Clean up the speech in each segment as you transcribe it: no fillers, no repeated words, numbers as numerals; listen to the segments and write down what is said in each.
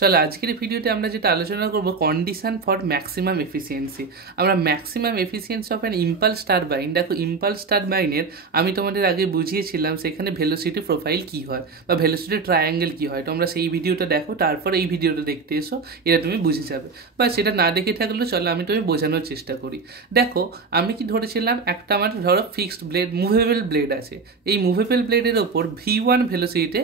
চলো আজকের ভিডিওতে আমরা যেটা আলোচনা করব কন্ডিশন ফর ম্যাক্সিমাম এফিসিয়েন্সি। আমরা maximum efficiency of an impulse turbine, দেখো ইম্পালস টারবাইনের আমি তোমাদের আগে বুঝিয়েছিলাম সেখানে ভেলোসিটি প্রোফাইল কি হয় বা ভেলোসিটি ট্রায়াঙ্গেল কি হয়। তোমরা সেই ভিডিওটা দেখো, তারপর এই ভিডিওটা দেখতে এসো, এটা তুমি বুঝে যাবে। বা সেটা না দেখে থাকলেও চলো আমি তুমি বোঝানোর চেষ্টা করি। দেখো আমি কি ধরেছিলাম, একটা আমার ধরো ফিক্সড ব্লেড, মুভেবল ব্লেড আছে। এই মুভেবল ব্লেডের ওপর V1 ভেলোসিটিতে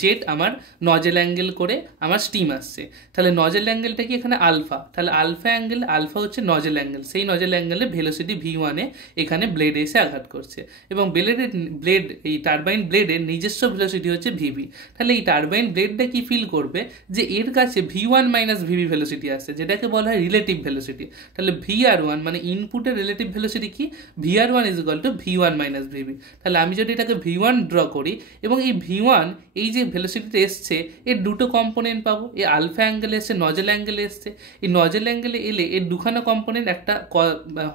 জেট আমার নজেল অ্যাঙ্গেল করে আমার স্টিম আসছে। তাহলে নজেল অ্যাঙ্গেলটা কি এখানে আলফা, তাহলে আলফা অ্যাঙ্গেল, আলফা হচ্ছে নজেল অ্যাঙ্গেল, সেই নজেল অ্যাঙ্গেলে ভেলোসিটি V1 এখানে ব্লেডে এসে আঘাত করছে এবং ব্লেড এই টারবাইন ব্লেডের নিজস্ব ভেলোসিটি হচ্ছে VB। তাহলে এই টারবাইন ব্লেডটা কি ফিল করবে যে এর কাছে V1 মাইনাস VB ভেলোসিটি আসছে, যেটাকে বলা হয় রিলেটিভ ভেলোসিটি। তাহলে VR1 মানে ইনপুটের রিলেটিভ ভেলোসিটি কি, VR1 is equal two V1 minus VB। তাহলে আমি যদি এটাকে V1 ড্র করি এবং এই V1 এই যে ভেলোসিটিতে এসছে এর দুটো কম্পোনেন্ট পাবো, এই আলফা অ্যাঙ্গেলে এসছে, নজেল অ্যাঙ্গেলে এসছে। এই নজেল অ্যাঙ্গেলে এলে এর দুখানা কম্পোনেন্ট, একটা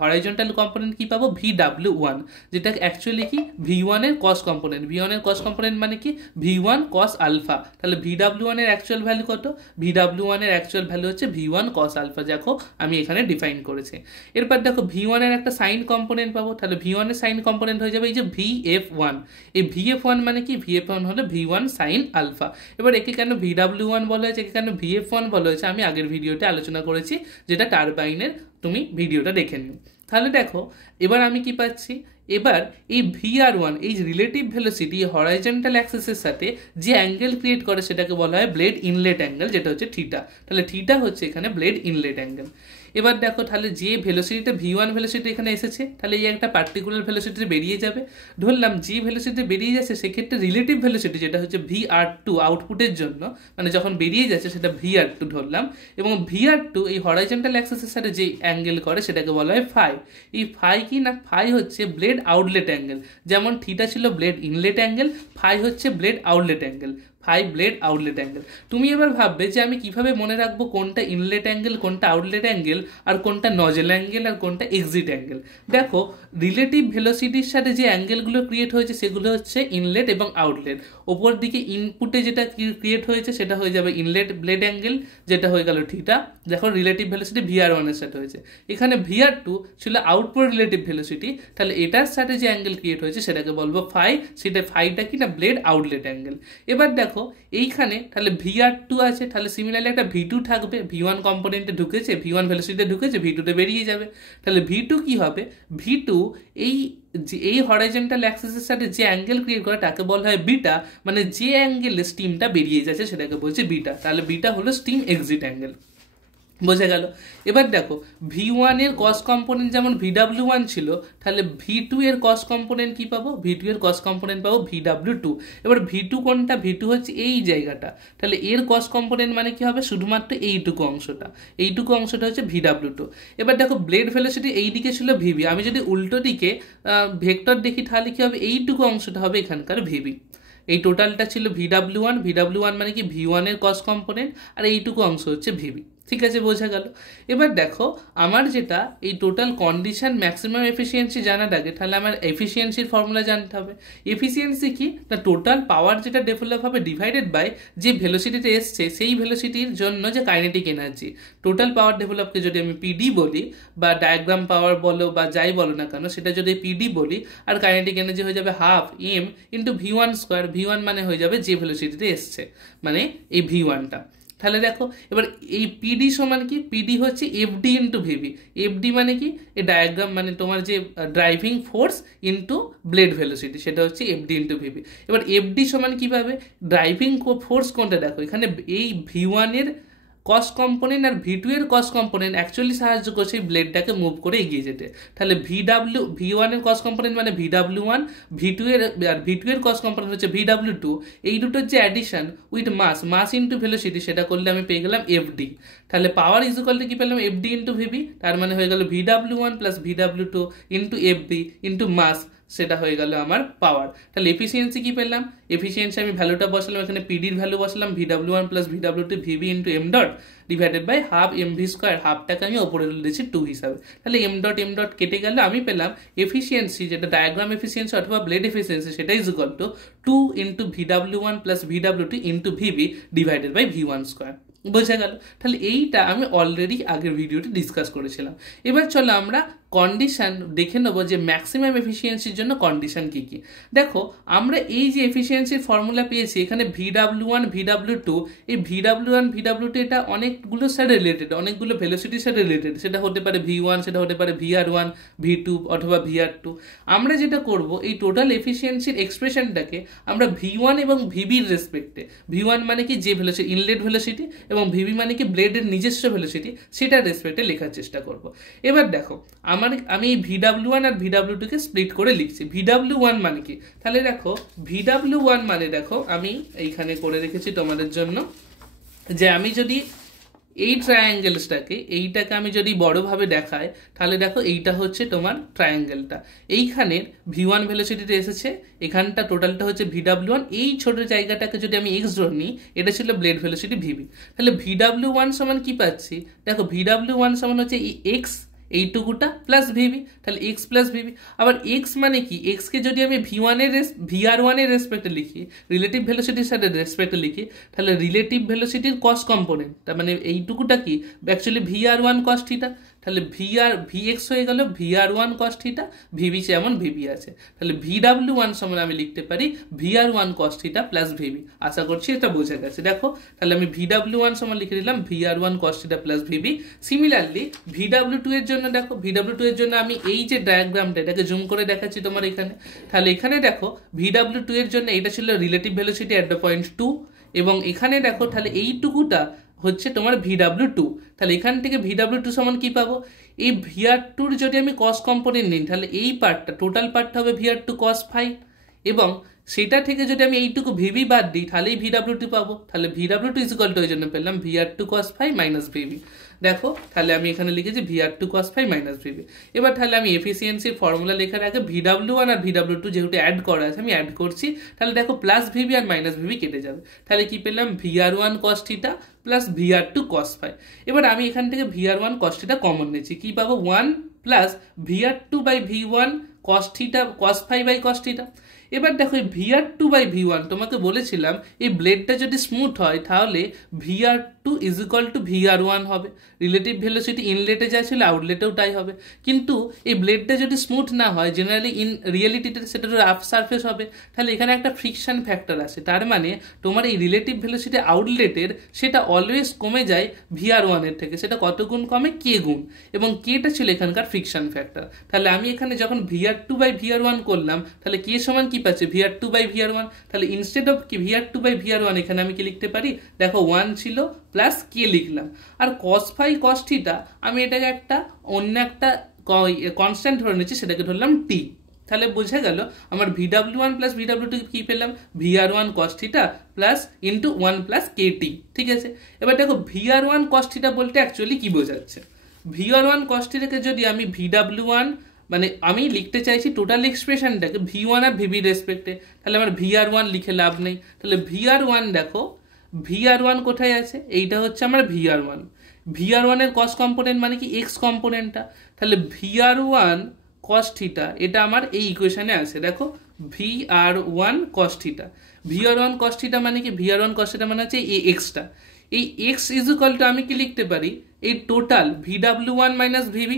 হরাইজন্টাল কম্পোনেন্ট কি পাবো VW1, যেটা অ্যাকচুয়ালি কি V1 এর কস কম্পোনেন্ট। V1 এর কস কম্পোনেন্ট মানে কি V1 কস আলফা। তাহলে VW1 এর অ্যাকচুয়াল ভ্যালু কত, VW1 এর অ্যাকচুয়াল ভ্যালু হচ্ছে V1 কস আলফা, দেখো আমি এখানে ডিফাইন করেছি। এরপর দেখো V1 এর একটা সাইন কম্পোনেন্ট পাবো, তাহলে V1 এর সাইন কম্পোনেন্ট হয়ে যাবে এই যে VF1। এই VF1 মানে কি, VF1 হলো V1 সাইন আলফা। এবার একে কেন VW1 বলা হয়েছে, একে কেন VF1 বলা হয়েছে আমি আগের ভিডিওতে আলোচনা করেছি, যেটা টারবাইনের, তুমি ভিডিওটা দেখে নিও। তাহলে দেখো এবার আমি কি পাচ্ছি, এবার এই VR1 এই রিলেটিভ ভেলোসিটি হরাইজন্টাল অ্যাক্সিসের সাথে যে অ্যাঙ্গেল ক্রিয়েট করে সেটাকে বলা হয় ব্লেড ইনলেট অ্যাঙ্গেল, যেটা হচ্ছে থিটা। তাহলে থিটা হচ্ছে এখানে ব্লেড ইনলেট অ্যাঙ্গেল। এবার দেখো তাহলে যে ভেলোসিটিটা V1 ভেলোসিটি এখানে এসেছে, তাহলে এই একটা পার্টিকুলার ভেলোসিটি বেরিয়ে যাবে। ধরলাম যে ভেলোসিটি বেরিয়ে যাচ্ছে সেক্ষেত্রে রিলেটিভ ভেলোসিটি যেটা হচ্ছে VR2 আউটপুটের জন্য, মানে যখন বেরিয়ে যাচ্ছে সেটা VR2 ধরলাম, এবং VR2 এই হরাইজন্টাল অ্যাক্সিসের সাথে যে অ্যাঙ্গেল করে সেটাকে বলা হয় ফাই। এই ফাই কি না, ফাই হচ্ছে ব্লেড আউটলেট অ্যাঙ্গেল। যেমন থিটা ছিল ব্লেড ইনলেট অ্যাঙ্গেল, ফাই হচ্ছে blade outlet angle, phi blade outlet angle. তুমি এবার ভাববে যে আমি কিভাবে মনে রাখবো কোনটা ইনলেট অ্যাঙ্গেল, কোনটা আউটলেট অ্যাঙ্গেল, আর কোনটা নজেল অ্যাঙ্গেল, আর কোনটা এক্সিট অ্যাঙ্গেল। দেখো রিলেটিভ ভেলোসিটির সাথে যে অ্যাঙ্গেলগুলো ক্রিয়েট হয়েছে সেগুলো হচ্ছে ইনলেট এবং আউটলেট। ওপর দিকে ইনপুটে যেটা ক্রিয়েট হয়েছে সেটা হয়ে যাবে ইনলেট ব্লেড অ্যাঙ্গেল, যেটা হয়ে গেল থিটা। দেখো রিলেটিভ ভেলোসিটি VR1 এর সাথে হয়েছে, এখানে VR2 ছিল আউটপুট রিলেটিভ ভেলোসিটি, তাহলে এটার সাথে যে অ্যাঙ্গেল ক্রিয়েট হয়েছে সেটাকে বলবো ফাই, সেটা ফাইটা কি না ব্লেড আউটলেট অ্যাঙ্গেল। এবার দেখো এইখানে তাহলে VR2 আছে, তাহলে সিমিলারলি একটা V2 থাকবে, V1 কম্পোনেন্টে ঢুকেছে, V1 ভেলোসিটিতে ঢুকেছে, V2 তে বেরিয়ে যাবে। তাহলে V2 কি হবে, V2 এই হরাইজন্টাল অ্যাক্সিসের সাথে যে অ্যাঙ্গেল ক্রিয়েট করে তাকে বলা হয় বিটা, মানে যে অ্যাঙ্গেলে স্টিমটা বেরিয়ে যাচ্ছে সেটাকে বলছে বিটা। তাহলে বিটা হলো স্টিম এক্সিট অ্যাঙ্গেল, বোঝা গেল। এবার দেখো V1 এর কস কম্পোনেন্ট যেমন VW1 ছিল, তাহলে V2 এর কস কম্পোনেন্ট কি পাবো, V2 এর কস কম্পোনেন্ট পাবো VW2। এবার V2 কোনটা, V2 হচ্ছে এই জায়গাটা, তাহলে এর কস কম্পোনেন্ট মানে কি হবে, শুধুমাত্র এইটুকু অংশটা, এইটুকু অংশটা হচ্ছে VW2। এবার দেখো ব্লেড ভেলোসিটি এই দিকে ছিল VB, আমি যদি উল্টো দিকে ভেক্টর দেখি তাহলে কি হবে, এইটুকু অংশটা হবে এখানকার VB। এই টোটালটা ছিল VW1 মানে কি V1 এর কস কম্পোনেন্ট, আর এইটুকু অংশ হচ্ছে VB। ঠিক আছে, বোঝা গেল। এবার দেখো আমার যেটা এই টোটাল কন্ডিশন ম্যাক্সিমাম এফিসিয়েন্সি জানার আগে তাহলে আমার এফিসিয়েন্সির ফর্মুলা জানতে হবে। এফিসিয়েন্সি কি না, টোটাল পাওয়ার যেটা ডেভেলপ হবে ডিভাইডেড বাই যে ভেলোসিটিতে এসছে সেই ভেলোসিটির জন্য যে কাইনেটিক এনার্জি। টোটাল পাওয়ার ডেভেলপকে যদি আমি PD বলি, বা ডায়াগ্রাম পাওয়ার বলো বা যাই বলো না কেন, সেটা যদি PD বলি, আর কাইনেটিক এনার্জি হয়ে যাবে half M into V1 square. V1 মানে হয়ে যাবে যে ভেলোসিটিতে এসছে, মানে এই V1টা। তাহলে দেখো এবার এই PD সমান কি, PD হচ্ছে FD ইন্টু VB। FD মানে কি, এই ডায়াগ্রাম মানে তোমার যে driving force into blade velocity, সেটা হচ্ছে FD ইন্টু VB। এবার FD সমান কিভাবে, ড্রাইভিং ফোর্স কোনটা, দেখো এখানে এই V1 এর কস কম্পোনেন্ট আর V2 এর কস কম্পোনেন্ট অ্যাকচুয়ালি সাহায্য করছে এই ব্লেডটাকে মুভ করে এগিয়ে যেতে। তাহলে V1 এর কস কম্পোনেন্ট মানে VW1, V2 এর কস কম্পোনেন্ট হচ্ছে VW2। এই দুটোর যে addition with mass into velocity, সেটা করলে আমি পেয়ে গেলাম FD। তাহলে পাওয়ার ইজ ইকুয়াল টু কি পেলাম, FD ইন্টু VB, তার মানে হয়ে গেল VW1 plus VW2 into FB into mass, সেটা হয়ে গেল আমার পাওয়ার। তাহলে এফিসিয়েন্সি কি পেলাম, এফিসিয়েন্সি আমি ভ্যালুটা বসালাম, এখানে পিডির ভ্যালু বসালাম VW1 plus VW2 VB into M dot divided by half MV square, হাফটাকে আমি ওপরে দিয়েছি 2 হিসাবে। তাহলে এম ডট কেটে গেলে আমি পেলাম এফিসিয়েন্সি, যেটা ডায়াগ্রাম এফিসিয়েন্সি অথবা ব্লেড এফিসিয়েন্সি, সেটা is equal to 2 into VW1 plus VW2 into VB divided by V1 square. বোঝা গেল? তাহলে এইটা আমি অলরেডি আগের ভিডিওতে ডিসকাস করেছিলাম। এবার চলো আমরা কন্ডিশন দেখে নেবো যে ম্যাক্সিমাম এফিসিয়েন্সির জন্য কন্ডিশন কি কি। দেখো আমরা এই যে এফিসিয়েন্সির ফর্মুলা পেয়েছি এখানে VW1 VW2, এই VW1 VW2 এটা অনেকগুলোর সাথে রিলেটেড, অনেকগুলো ভেলোসিটির সাথে রিলেটেড, সেটা হতে পারে V1, সেটা হতে পারে VR1, V2 অথবা VR2। আমরা যেটা করব এই টোটাল এফিসিয়েন্সির এক্সপ্রেশনটাকে আমরা V1 এবং VBর রেসপেক্টে, V1 মানে কি যে ভেলোসিটি ইনলেট ভেলোসিটি এবং VB মানে কি ব্লেডের নিজস্ব ভেলোসিটি, সেটার রেসপেক্টে লেখার চেষ্টা করব। এবার দেখো আমি এই VW1 আর VW2 কে স্প্লিট করে লিখছি। VW1 মানে কি, তাহলে দেখো VW1 মানে দেখো আমি এইখানে করে রেখেছি তোমাদের জন্য, যে আমি যদি এই এইটাকে আমি যদি বড়ভাবে দেখাই তাহলে দেখো এইটা হচ্ছে তোমার ট্রায়াঙ্গেলটা, এইখানের V1 ভেলোসিটিতে এসেছে, এখানটা টোটালটা হচ্ছে VW1, এই ছোট জায়গাটাকে যদি আমি x ধরে নিই এটা ছিল ব্লেড ভেলোসিটি VB। তাহলে VW1 সমান কি পাচ্ছি, দেখো VW1 সমান হচ্ছে এই x এইটুকুটা প্লাস ভিবি, তাহলে x প্লাস ভিবি। আবার x মানে কি, x কে যদি আমি VR1 এর রেসপেক্টে লিখি, রিলেটিভ ভেলোসিটির সাথে রেসপেক্টে লিখি, তাহলে রিলেটিভ ভেলোসিটির কস কম্পোনেন্ট, তার মানে এইটুকুটা কি অ্যাকচুয়ালি VR1 কস থিটা, তাহলে Vx হয়ে গেল VR1 cos থিটা, ভিবি যেমন ভিবি আছে, তাহলে VW1 সমান আমি লিখতে পারি VR1 cos theta plus V B. আশা করছি এটা বোঝা গেছে। দেখো তাহলে আমি VW1 সমান লিখে দিলাম VR1 cos theta plus VB. Similarly VW2 এর জন্য দেখো, VW2 এর জন্য আমি এই যে ডায়াগ্রামটা এটাকে জুম করে দেখাচ্ছি তোমার এখানে, তাহলে এখানে দেখো VW2 এর জন্য এটা ছিল relative velocity at the point 2, এবং এখানে দেখো তাহলে এইটুকুটা হচ্ছে তোমার VW2, তাহলে এখান থেকে VW2 সমান কি পাবো, এই VR2 যদি আমি cos কম্পোনেন্ট নিই তাহলে এই পার্টটা টোটাল পার্টটা হবে VR2 cos phi, এবং সেটা থেকে যদি আমি এইটুকু ভিবি বাদ দিই তাহলেই VW2 পাবো, তাহলে VW2 ইকুয়াল টু এই জন্য পেলাম VR2 cos phi minus VB. দেখো তাহলে আমি এখানে লিখেছি VR2 cos phi minus VB. এবার তাহলে আমি এফিসিয়েন্সির ফর্মুলা লেখার আগে VW1 আর VW2 যেহেতু অ্যাড করা আছে আমি অ্যাড করছি, তাহলে দেখো প্লাস ভিবি আর মাইনাস ভিবি কেটে যাবে, তাহলে কি পেলাম VR1 cos theta plus VR2 cos phi। এবার আমি এখান থেকে VR1 cos থিটা কমন নিচ্ছি, কি পাবো 1 plus VR2 by V1 cos theta cos phi by cos theta. এবার দেখো এই VR2 বাই V1 তোমাকে বলেছিলাম এই ব্লেডটা যদি স্মুথ হয় তাহলে VR2 is equal two VR1 হবে, রিলেটিভ ভেলোসিটি ইনলেটে যা ছিল আউটলেটেও তাই হবে। কিন্তু এই ব্লেডটা যদি স্মুথ না হয় জেনারেলি রিয়েলিটিতে সেটা রাফ সারফেস হবে, তাহলে এখানে একটা ফ্রিকশন ফ্যাক্টর আছে, তার মানে তোমার এই রিলেটিভ ভেলোসিটি আউটলেটের সেটা অলওয়েজ কমে যায় VR1 এর থেকে, সেটা কত গুণ কমে, k গুণ, এবং kটা ছিল এখানকার ফ্রিকশন ফ্যাক্টর। তাহলে আমি এখানে যখন VR2 বাই VR1 করলাম তাহলে k সমান কি পাচ্ছি VR2 বাই VR1, তাহলে ইনস্টেড অফ কি VR2 বাই VR1 এখানে আমি কি লিখতে পারি, দেখো 1 ছিল প্লাস k লিখলাম, আর cos phi cos থিটা আমি এটাকে একটা অন্য একটা কনস্ট্যান্ট ধরে নিচ্ছি, সেটাকে ধরলাম t। তাহলে বোঝা গেল আমার VW1 প্লাস VW2 কি পেলাম VR1 cos theta plus into 1 plus kt, ঠিক আছে। এবার দেখো VR1 cos থিটা বলতে অ্যাকচুয়ালি কি বোঝাচ্ছে, VR1 cos থিটাকে যদি আমি VW1 মানে আমি লিখতে চাইছি টোটাল এক্সপ্রেশনটাকে V1 আর VB রেসপেক্টে, তাহলে আমার VR1 লিখে লাভ নেই, তাহলে VR1 দেখো VR1 কোথায় আছে, এইটা হচ্ছে আমার VR1, VR1 এর cos কম্পোনেন্ট মানে কি x কম্পোনেন্টটা, তাহলে VR1 cos থিটা এটা আমার এই ইকুয়েশনে আছে, দেখো VR1 cos theta, VR1 cos theta মানে কি, VR1 cos থিটা মানে হচ্ছে এই xটা, এই x ইজ ইকুয়াল টু আমি কি লিখতে পারি এই টোটাল VW1 মাইনাস VB,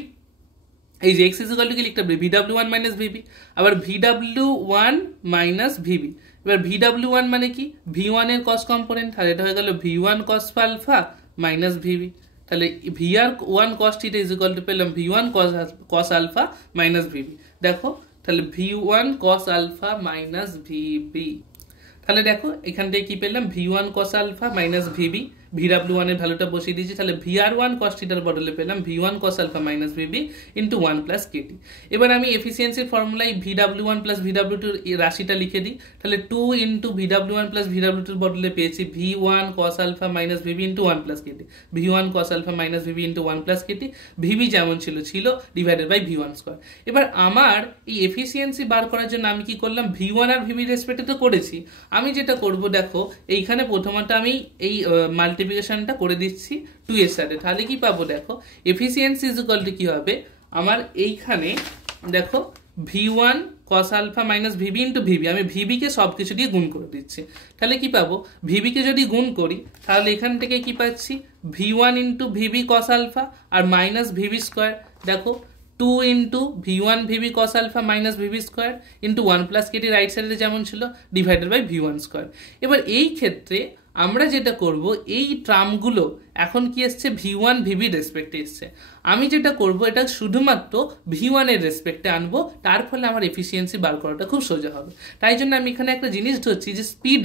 এই যে x ইজ ইকুয়াল টু কি লিখতে পারি VW1 মাইনাস VB, আবার VW1 মাইনাস VB। এবার VW1 মানে কি V1 এর cos কম্পোনেন্ট, তাহলে এটা হয়ে গেল V1 cos alpha minus VB, তাহলে VR1 cos theta is equal two পেলাম V1 cos alpha minus VB। দেখো তাহলে V1 cos alpha minus VB, তাহলে দেখো এখান থেকে কি পেলাম V1 cos alpha minus VB, VW1 এর ভ্যালুটা বসিয়ে দিয়েছি, তাহলে VR1 cos থিটার বদলে পেলাম V1 cos alpha minus VB into 1 plus KT। এবার আমি এফিসিয়েন্সির ফর্মুলায় VW1 প্লাস VW2 রাশিটা লিখে দিই, তাহলে 2 ইন্টু VW1 প্লাস VW2 এর বদলে পেয়েছি V1 cos alpha minus VB into 1 plus KT, V1 cos alpha minus VB into 1 plus KT, VB যেমন ছিল ডিভাইডেড বাই V1 স্কোয়ার। এবার আমার এই এফিসিয়েন্সি বার করার জন্য আমি কি করলাম, V1 আর VB রেসপেক্টে তো করেছি, আমি যেটা করব দেখো এইখানে প্রথমত আমি এই মাল্টিপ্লিকেশনটা করে দিচ্ছি 2 এর সাথে, তাহলে কি পাবো দেখো এফিসিয়েন্সি ইজ ইকুয়াল টু কি হবে আমার এইখানে দেখো v1 cos alpha minus VB into VB, আমি ভিবিকে সব কিছু দিয়ে গুণ করে দিচ্ছি, তাহলে কি পাবো, ভিবিকে যদি গুণ করি তাহলে এখান থেকে কি পাচ্ছি v1 into V B cos alpha আর মাইনাস ভিবি স্কোয়ার, দেখো 2 into v1 V B cos alpha minus V B square into 1 plus K T right সাইডে যেমন ছিল ডিভাইডেড বাই v1 স্কোয়ার। এবার এই ক্ষেত্রে আমরা যেটা করব, এই টার্মগুলো এখন কি এসছে v1 ভিবি রেসপেক্টে এসছে, আমি যেটা করব এটা শুধুমাত্র v1 এর রেসপেক্টে আনবো, তার ফলে আমার এফিসিয়েন্সি বার করাটা খুব সোজা হবে। তাই জন্য আমি এখানে একটা জিনিস ধরছি যে স্পিড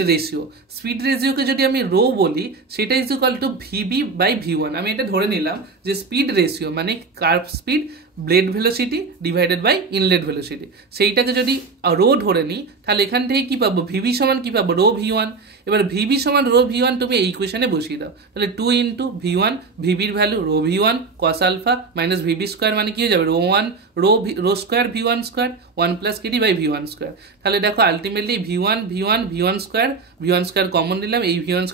রেশিওকে যদি আমি রো বলি সেটা is equal to VB by v1, আমি এটা ধরে নিলাম যে স্পিড রেশিও মানে curve speed blade velocity divided by inlet velocity, সেইটাকে যদি রো ধরে নিই তাহলে এখান থেকে কি পাবো, ভিবি সমান কি পাবো, রো v1। এবার ভিবি সমান রো v1 তুমি এই ইকুয়েশনে বসিয়ে দাও, তাহলে 2 ইন্টু v1, ভিবির value rho v1 cos alpha minus V B square মানে কি হয়ে যাবে, rho square v1 square 1 plus K T by v1 square. তাহলে দেখো আলটিমেটলি v1 স্কোয়ার কমন নিলাম, এই v1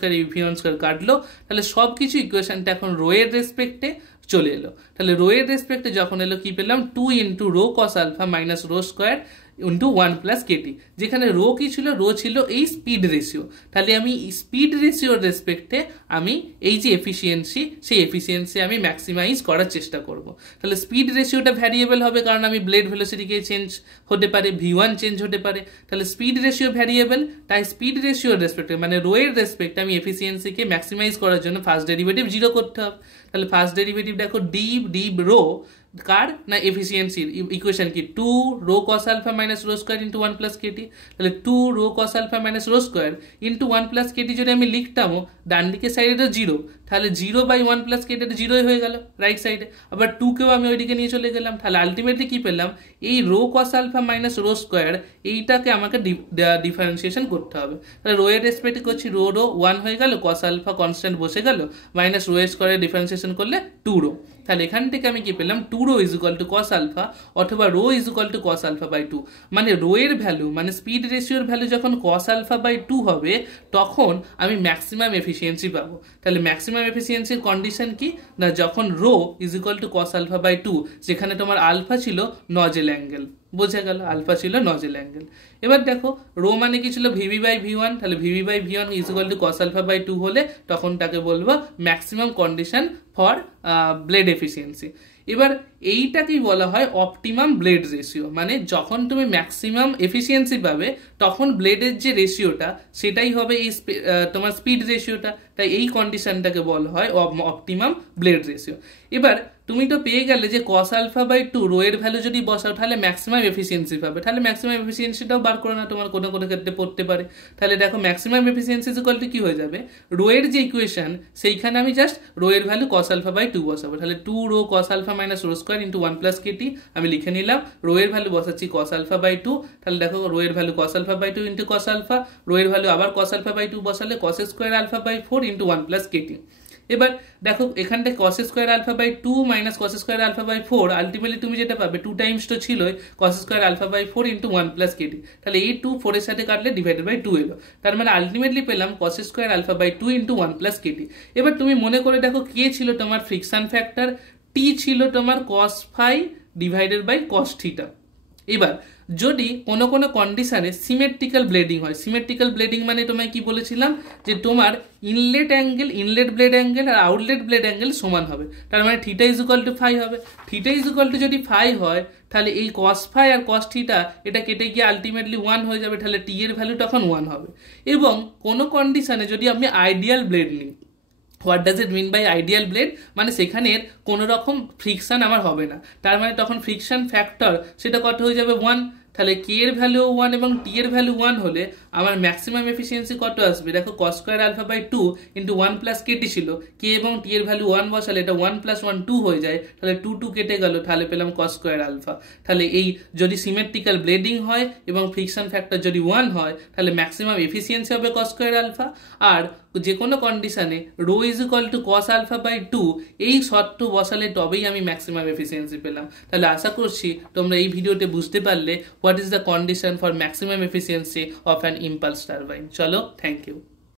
স্কোয়ার কাটলো, তাহলে সব কিছু ইকুয়েশনটা এখন রো এর রেসপেক্টে চলে এলো। তাহলে রো এর রেসপেক্টে যখন এলো কি পেলাম, 2 into rho cos alpha minus rho square into 1 plus KT, যেখানে রো কি ছিল, রো ছিল এই স্পিড রেশিও, তাহলে আমি স্পিড রেশিওর রেসপেক্টে আমি এই যে এফিসিয়েন্সি সেই এফিসিয়েন্সি আমি ম্যাক্সিমাইজ করার চেষ্টা করব। তাহলে স্পিড রেশিওটা ভ্যারিয়েবল হবে কারণ আমি ব্লেড ভেলোসিটিকে চেঞ্জ হতে পারে, v1 চেঞ্জ হতে পারে, তাহলে স্পিড রেশিও ভ্যারিয়েবল, তাই স্পিড রেশিওর রেসপেক্টে মানে রো এর রেসপেক্টে আমি এফিসিয়েন্সিকে ম্যাক্সিমাইজ করার জন্য ফার্স্ট ডেরিভেটিভ 0 করতে হবে। তাহলে ফার্স্ট ডেরিভেটিভ দেখো ডি রো কার না এফিসিয়েন্সির ইকুয়েশন কি, 2 rho cos alpha minus rho square into 1 plus KT, তাহলে 2 rho cos alpha minus rho square into 1 plus KT যদি আমি লিখতামও ডান দিকে সাইডে তো 0, তাহলে 0 বাই 1 প্লাস কেটি 0 হয়ে গেল রাইট সাইডে, আবার 2 কেও আমি ওইদিকে নিয়ে চলে গেলাম, তাহলে আলটিমেটলি কি পেলাম, এই rho cos alpha minus rho square এইটাকে আমাকে ডিফারেন্সিয়েশন করতে হবে। তাহলে রো এর রেসপেক্টে করছি, রো 1 হয়ে গেল, কস আলফা কনস্ট্যান্ট বসে গেল, মাইনাস রো এর স্কোয়ারের ডিফারেন্সিয়েশন করলে 2 রো, তাহলে এখান থেকে আমি কি পেলাম, 2 rho is equal to cos alpha অথবা rho is equal to cos alpha by 2, মানে রো এর ভ্যালু মানে স্পিড রেশিওর ভ্যালু যখন কস আলফা বাই 2 হবে তখন আমি ম্যাক্সিমাম এফিসিয়েন্সি পাবো। তাহলে ম্যাক্সিমাম এফিসিয়েন্সির কন্ডিশন কি না, যখন rho is equal to cos alpha by 2, যেখানে তোমার আলফা ছিল নজেল অ্যাঙ্গেল, বোঝা গেল আলফা ছিল নজেল অ্যাঙ্গেল। এবার দেখো রো মানে কি ছিল, ভিবি বাই v1, তাহলে VB by v1 is equal to cos alpha by 2 হলে তখন তাকে বলবো maximum condition for blade efficiency. এবার এইটাকেই বলা হয় অপটিমাম ব্লেড রেশিও, মানে যখন তুমি ম্যাক্সিমাম এফিসিয়েন্সি পাবে তখন ব্লেডের যে রেশিওটা সেটাই হবে এই তোমার স্পিড রেশিওটা, তাই এই কন্ডিশনটাকে বলা হয় অপটিমাম ব্লেড রেশিও। এবার তুমি তো পেয়ে গেলে যে কস আলফা বাই 2 রো এর ভ্যালু যদি বসাও তাহলে ম্যাক্সিমাম এফিসিয়েন্সি পাবে, তাহলে ম্যাক্সিমাম এফিসিয়েন্সিটাও বার করে না তোমার কোনো কোনো ক্ষেত্রে পড়তে পারে। তাহলে দেখো maximum efficiency is equal to কি হয়ে যাবে, রো এর যে ইকুয়েশন সেইখানে আমি জাস্ট রো এর ভ্যালু কস আলফা বাই 2 বসাবো, তাহলে 2 rho cos alpha minus rho square into 1 plus KT আমি লিখে নিলাম, রো এর ভ্যালু বসাচ্ছি কস আলফা বাই 2, তাহলে দেখো রো এর value cos alpha by 2 into cos alpha, rho এর ভ্যালু আবার কস আলফা বাই 2 বসালে cos square alpha by 4 into 1 plus KT. এবার দেখো এখানটা cos square alpha by 2 minus cos square alpha by 4, ultimately তুমি যেটা পাবে 2 টাইমস তো ছিলই cos square alpha by 4 into 1 plus KT, তাহলে এই 2 4 এর সাথে কাটলে ডিভাইডেড বাই 2 এলো, তার মানে আলটিমেটলি পেলাম cos square alpha by 2 into 1 plus KT. এবার তুমি মনে করে দেখো কে ছিল তোমার ফ্রিকশন ফ্যাক্টর, টি ছিল তোমার cos phi divided by cos theta. এবার যদি কোনো কোনো কন্ডিশনে সিমেট্রিক্যাল ব্লেডিং হয়, সিমেট্রিক্যাল ব্লেডিং মানে তোমায় কি বলেছিলাম যে তোমার ইনলেট ব্লেড অ্যাঙ্গেল আর আউটলেট ব্লেড অ্যাঙ্গেল সমান হবে, তার মানে theta is equal to phi হবে। থিটা ইজ ইকুয়াল টু যদি ফাই হয় তাহলে এই cos ফাই আর cos থিটা এটা কেটে গিয়ে আলটিমেটলি 1 হয়ে যাবে, তাহলে টি এর ভ্যালু তখন 1 হবে। এবং কোনো কন্ডিশনে যদি আপনি আইডিয়াল ব্লেড নিন, what does it mean by ideal blade, মানে সেখানের কোনো রকম ফ্রিকশন আমার হবে না, তার মানে তখন ফ্রিকশন ফ্যাক্টর সেটা কত হয়ে যাবে 1, তাহলে কে এর ভ্যালু 1 এবং টি এর ভ্যালু 1 হলে আমার ম্যাক্সিমাম এফিসিয়েন্সি কত আসবে, দেখো cos square alpha by 2 into 1 plus KT ছিল, কে এবং টি এর ভ্যালু 1 বসালে এটা 1 প্লাস 1 2 হয়ে যায়, তাহলে 2 2 কেটে গেল, তাহলে পেলাম cos স্কয়ার আলফা। তাহলে এই যদি সিমেট্রিক্যাল ব্লেডিং হয় এবং ফ্রিকশন ফ্যাক্টর যদি 1 হয় তাহলে ম্যাক্সিমাম এফিসিয়েন্সি হবে cos স্কয়ার আলফা, আর যে কোনো কন্ডিশনে rho is equal to cos alpha by 2 এই শর্ত বসালে তবেই আমি ম্যাক্সিমাম এফিসিয়েন্সি পেলাম। তাহলে আশা করছি তোমরা এই ভিডিওতে বুঝতে পারলে what is the condition for maximum efficiency of an impulse turbine. Chalo, thank you.